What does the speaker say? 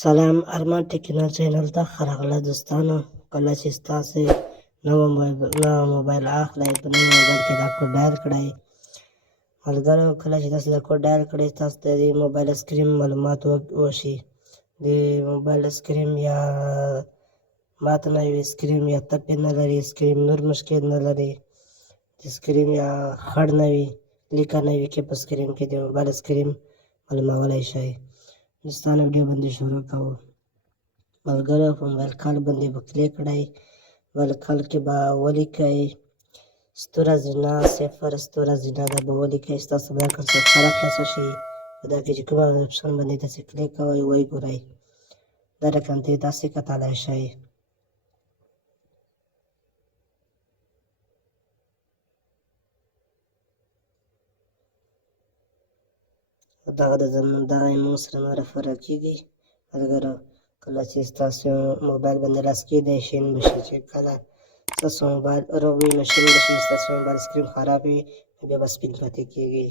سلام ارمان ټیکنالوژي چینل ته ښه راغلاست دوستانو. کله چې ستاسې نوی موبایل اخلئ، په نوي موبایل کې دا کوډ ډایل کړئ. ملګرو، کله چې تاسو دا کوډ ډایل کړئ، تاسو ته د موبایل سکرین معلومات وشي. د موبایل سکرین یا ماته نه وي، سکرین یا تپې نه لري، سکرین نور مشکل نه لري، د سکرین یا خړ نه وي، لیکه نه وي کې په سکرین کې د موبایل سکرین معلومولی شئ. دوستانو، ویډیو باندې شروع کوو. ملګرو، په موبایل کال باندې به کلیک کړئ. موبایل کال کې به ولیکئ ستوره زینه 0 ستوره زینه دا به ولیکئ. ستاسو به دا کنسول سره خلاصه شي. په دا کې چې کومه اپشن باندې تاسې کلیک کوئ وایي ګورئ. دا رقم ته تاسې کتلی شئ. دغه زموږ سره نوره فرق کېږي. ملګرو، کله چې ستاسو موبایل باندې لاس کېږدئ، شین به شي. چې کله ستاسو موبایل روغ وي نو شین به شي. ستاسو موبایل سکرین خراب وي نو بیا به سپین پاتې کېږي.